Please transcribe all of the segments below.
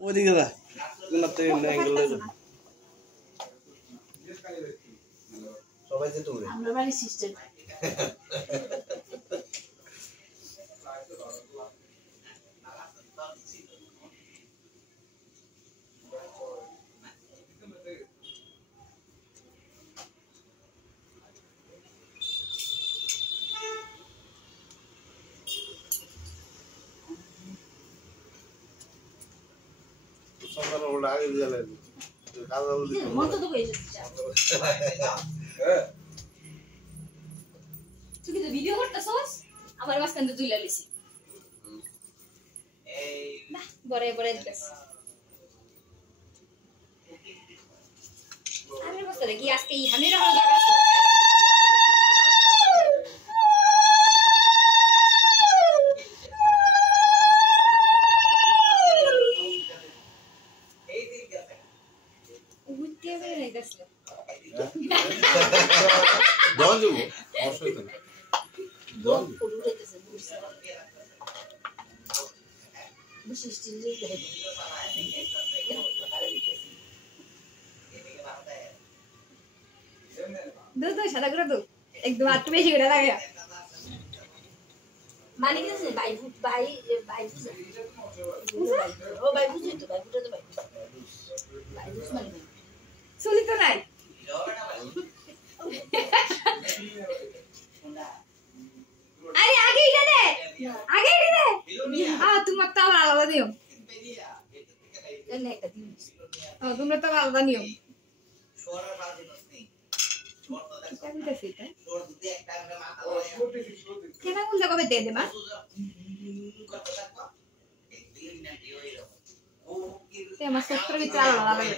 ওদিকে যা কোন থেকে অ্যাঙ্গেল লইলো সবাই যে দূরে আমরা বাড়ি সিস্টেম সকালে ওটা আগে দিয়ে লাগবে কাজা বলি মন তো কইছে হ্যাঁ তুই কি ভিডিও করতেছস আমার মাঝখান দিয়ে তুইলা লিছি এই না বড় বড় দিস আমি বলতে দেখি আজকে এই হামিরা হলো জায়গা আছে দন দিব অবশ্যই তো দন উড়েতেছে বিশেষ চিন্তা করে দুধ সাদা করে দুধ একদম আটটু বেশি করে লাগে মানে কি আছে ভাই বুঝে ও ভাই বুঝে তো ভাই বুঝে তো ভাই বুঝ মানে চলি তো নাই আরে আগে এটা দে তোমার তো আলাদা নিয়ম একটা দিন তোমরা তো আলাদা নিয়ম কেন বলতে কবে দিয়ে দেবা আমার সত্তর ভিতরে আলাদা লাগে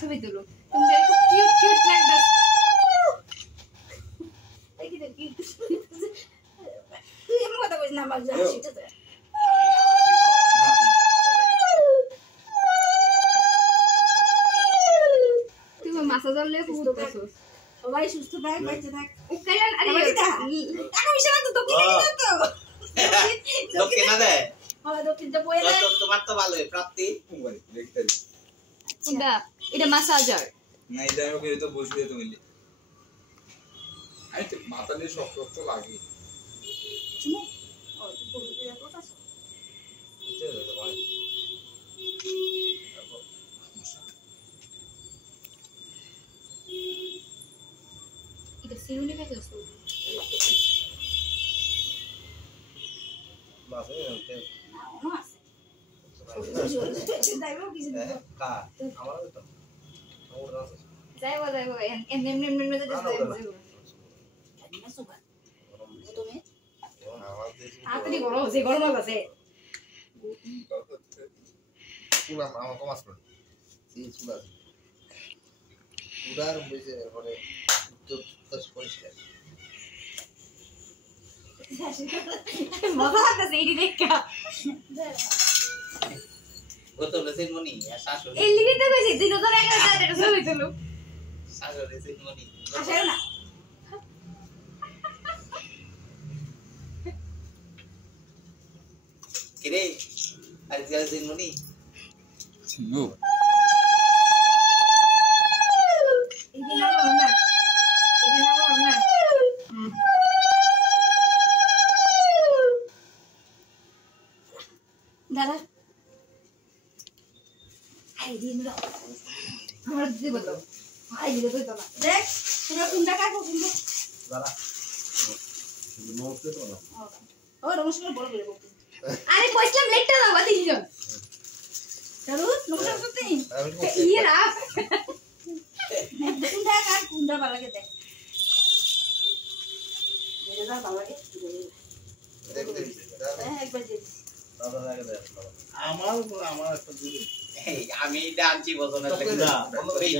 ছবি তুলো তুমি একটু কিউট কিউট লাগতেছ তুই এমন কথা বলিস না আমার সেটা তুই মাসা জল লে খুব করছস সবাই সুস্থ থাক বেঁচে থাক উকাইলান আরে টাকা পয়সা তো তোকে দিই তো তোকে না দে হ্যাঁ তোকে তো বইলে তোমার তো ভালোই প্রাপ্তি দেখতে এটা মাসাজার না এটা আমি ওকে তো বসবে তুমি আই তো মাথা নিয়ে শক্ত শক্ত লাগে শুনো ও তো বলতে যাবো কাছে এটা সিরুনি কাছে আছে মাথা নিয়ে না আছে দাইবো কিছু কা আমার তো ওর আছে যাইবো এমনি যাইবো না সুবা তুমি তাড়াতাড়ি করো যে গরম আছে পুরা আমার কমাস করে এই চুলা উদার বইছে পরে তো তস পরিষ্কার মজা লাগতেছে এই দেখা গতম সেনমনি আর শাশুড়ি এই লিখতে কইছি 2011 সালে এটা ছবি তুলো শাশুড়ি সেনমনি আসেও না কিরে আর যা সেনমনি ছিনো এই নাম না দাদা আই দিন দাও আমার দিব তো আই দিলে তো না দেখ তোরা কোনটা কাটবো কিন্তু দাঁড়া নোটস তো না ও নমস্কার বড় করে বলতে আরে কইছিলাম লেটটা দাও বা তিনজন চলো নমস্কার করতে ইয়ে না কোনটা কাট কোনটা ভালো লাগে দেখ যেটা ভালো লাগে দেখ হ্যাঁ একবার দিয়ে দাদা লাগে দেখ আমার একটা দূরে আমি ডানছি বসনের লাগি না এই